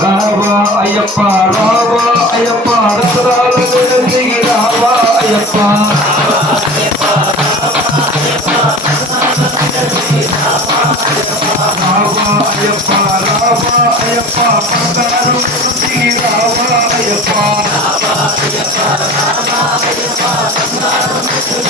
ராவா ஐயப்பா ராவா ஐயப்பா ரத்ரால ராவா ஐயப்பா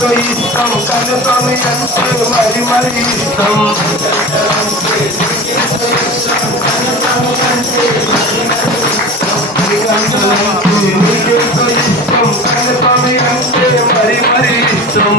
కనుక ఇష్టం కనుక అంటే మరి మరి ఇష్టం ఇష్టం కనుక అంటే మరి మరి ఇష్టం